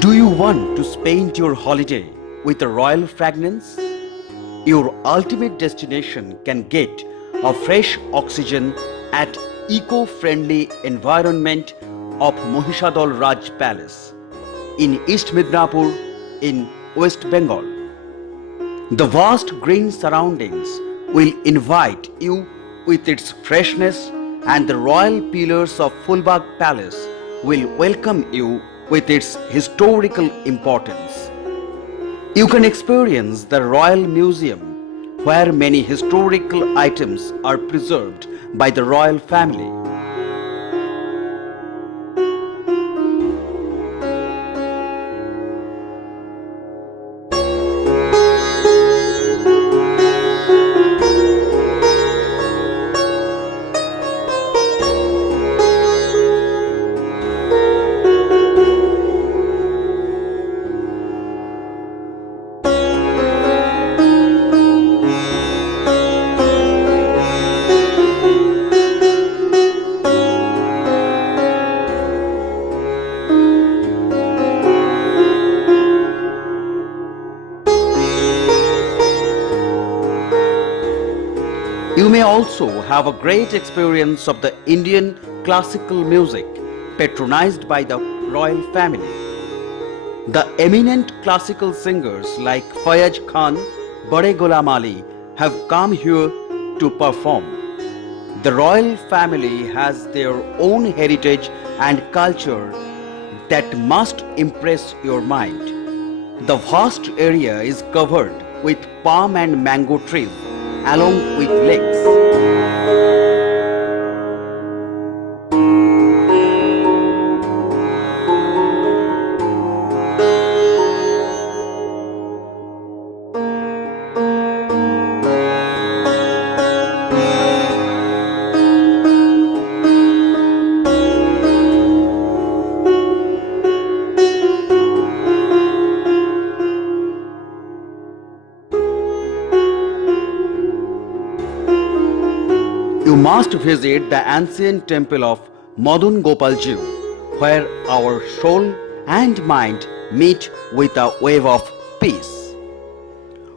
Do you want to spend your holiday with a royal fragrance? Your ultimate destination can get a fresh oxygen at eco-friendly environment of Mahishadol Raj Palace in East Midnapur in West Bengal. The vast green surroundings will invite you with its freshness, and the royal pillars of Fulbagh Palace will welcome you with its historical importance. You can experience the Royal Museum, where many historical items are preserved by the royal family. You may also have a great experience of the Indian classical music patronized by the royal family. The eminent classical singers like Fayaz Khan, Bade Ghulam Ali have come here to perform. The royal family has their own heritage and culture that must impress your mind. The vast area is covered with palm and mango trees along with lakes. You must visit the ancient temple of Madan Gopalji, where our soul and mind meet with a wave of peace.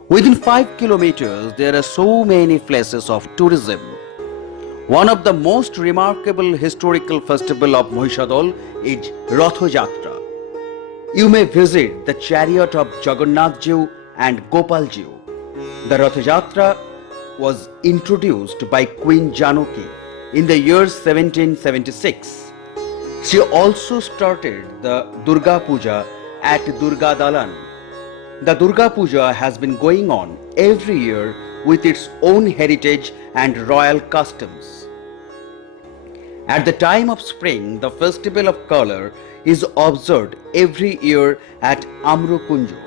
Within 5 kilometers, there are so many places of tourism. One of the most remarkable historical festival of Mahishadol is Ratha Jatra. You may visit the chariot of Jagannath Ji and Gopal Ji. The Ratha Jatra was introduced by Queen Janaki in the year 1776. She also started the Durga Puja at Durga Dalan. The Durga Puja has been going on every year with its own heritage and royal customs. At the time of spring, the festival of color is observed every year at Amro Kunjo.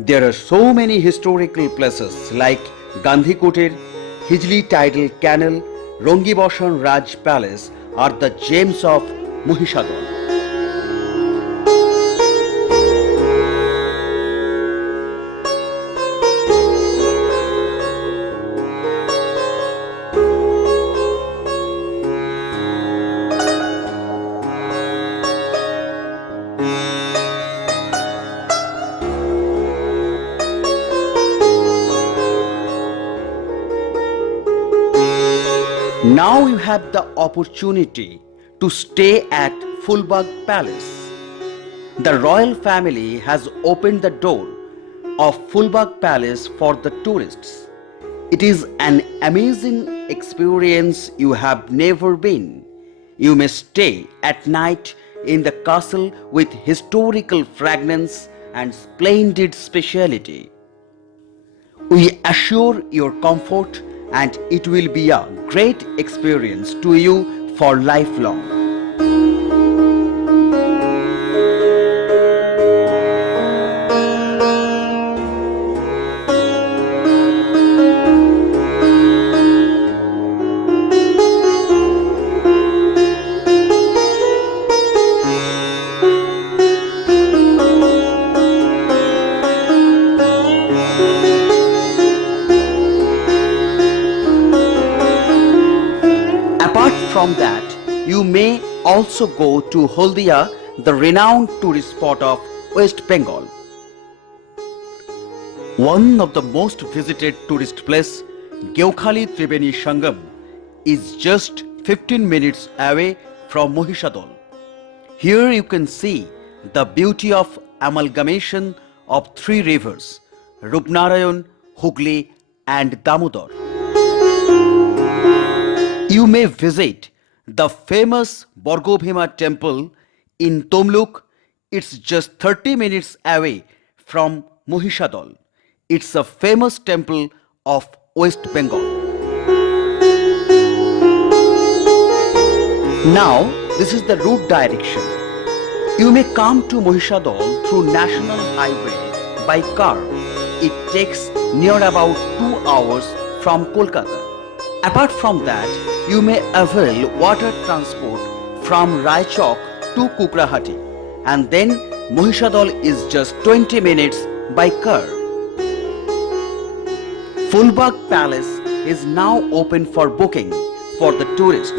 There are so many historical places like Gandhi Kutir, Hijli Tidal Canal, Rongiboshan Raj Palace are the gems of Mahishadol. Now you have the opportunity to stay at Fulbagh Palace. The royal family has opened the door of Fulbagh Palace for the tourists. It is an amazing experience you have never been. You may stay at night in the castle with historical fragrance and splendid speciality. We assure your comfort, and it will be a great experience to you for lifelong. Apart from that, you may also go to Haldia, the renowned tourist spot of West Bengal. One of the most visited tourist place, Geukhali Tribeni Sangam, is just 15 minutes away from Mohishadol. Here you can see the beauty of amalgamation of three rivers, Rupnarayan, Hugli and Damodar. You may visit the famous Borgobhima temple in Tomluk. It's just 30 minutes away from Mohishadol. It's a famous temple of West Bengal. Now, this is the route direction. You may come to Mohishadol through National Highway by car. It takes near about 2 hours from Kolkata. Apart from that, you may avail water transport from Raichok to Kukrahati, and then Mohishadol is just 20 minutes by car. Fulbagh Palace is now open for booking for the tourist.